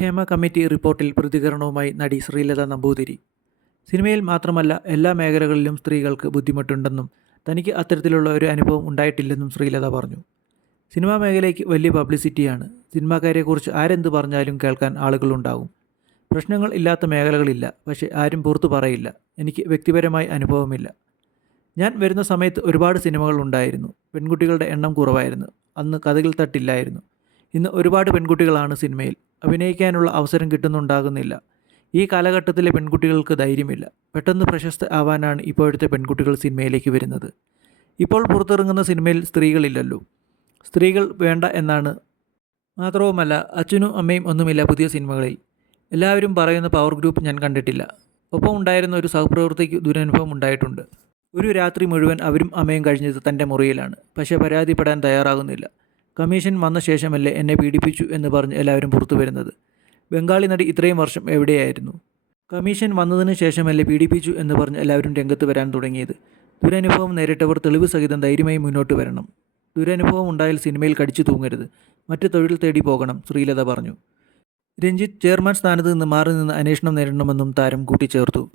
Hema committee റിപ്പോർട്ടിൽ പ്രതികരണവുമായി നടി ശ്രീലത നമ്പൂതിരി. സിനിമയിൽ മാത്രമല്ല എല്ലാ മേഖലകളിലും സ്ത്രീകൾക്ക് ബുദ്ധിമുട്ടുണ്ടെന്നും തനിക്ക് അത്തരത്തിലുള്ള ഒരു അനുഭവം ഉണ്ടായിട്ടില്ലെന്നും ശ്രീലത പറഞ്ഞു. സിനിമാ മേഖലയ്ക്ക് വലിയ പബ്ലിസിറ്റിയാണ്. സിനിമാക്കാരെക്കുറിച്ച് ആരെന്ത് പറഞ്ഞാലും കേൾക്കാൻ ആളുകളുണ്ടാകും. പ്രശ്നങ്ങൾ ഇല്ലാത്ത മേഖലകളില്ല. പക്ഷേ ആരും പുറത്തു പറയില്ല. എനിക്ക് വ്യക്തിപരമായി അനുഭവമില്ല. ഞാൻ വരുന്ന സമയത്ത് ഒരുപാട് സിനിമകൾ ഉണ്ടായിരുന്നു. പെൺകുട്ടികളുടെ എണ്ണം കുറവായിരുന്നു. അന്ന് കഥകൾ തട്ടില്ലായിരുന്നു. ഇന്ന് ഒരുപാട് പെൺകുട്ടികളാണ് സിനിമയിൽ. അഭിനയിക്കാനുള്ള അവസരം കിട്ടുന്നുണ്ടാകുന്നില്ല. ഈ കാലഘട്ടത്തിലെ പെൺകുട്ടികൾക്ക് ധൈര്യമില്ല. പെട്ടെന്ന് പ്രശസ്ത ആവാനാണ് ഇപ്പോഴത്തെ പെൺകുട്ടികൾ സിനിമയിലേക്ക് വരുന്നത്. ഇപ്പോൾ പുറത്തിറങ്ങുന്ന സിനിമയിൽ സ്ത്രീകളില്ലല്ലോ. സ്ത്രീകൾ വേണ്ട എന്നാണ്. മാത്രവുമല്ല അച്ഛനും അമ്മയും ഒന്നുമില്ല പുതിയ സിനിമകളിൽ. എല്ലാവരും പറയുന്ന പവർ ഗ്രൂപ്പ് ഞാൻ കണ്ടിട്ടില്ല. ഒപ്പം ഉണ്ടായിരുന്ന ഒരു സഹപ്രവർത്തിക്ക് ദുരനുഭവം ഉണ്ടായിട്ടുണ്ട്. ഒരു രാത്രി മുഴുവൻ അവരും അമ്മയും കഴിഞ്ഞത് തന്റെ മുറിയിലാണ്. പക്ഷേ പരാതിപ്പെടാൻ തയ്യാറാകുന്നില്ല. കമ്മീഷൻ വന്ന ശേഷമല്ലേ എന്നെ പീഡിപ്പിച്ചു എന്ന് പറഞ്ഞ് എല്ലാവരും പുറത്തു വരുന്നത്. ബംഗാളി നടി ഇത്രയും വർഷം എവിടെയായിരുന്നു? കമ്മീഷൻ വന്നതിന് ശേഷമല്ലേ പീഡിപ്പിച്ചു എന്ന് പറഞ്ഞ് എല്ലാവരും രംഗത്ത് വരാൻ തുടങ്ങിയത്. ദുരനുഭവം നേരിട്ടവർ തെളിവ് സഹിതം ധൈര്യമായി മുന്നോട്ട് വരണം. ദുരനുഭവം ഉണ്ടായാൽ സിനിമയിൽ കടിച്ചു തൂങ്ങരുത്. മറ്റു തൊഴിൽ തേടി പോകണം ശ്രീലത പറഞ്ഞു. രഞ്ജിത്ത് ചെയർമാൻ സ്ഥാനത്ത് നിന്ന് മാറി നിന്ന് അന്വേഷണം നേരിടണമെന്നും താരം കൂട്ടിച്ചേർത്തു.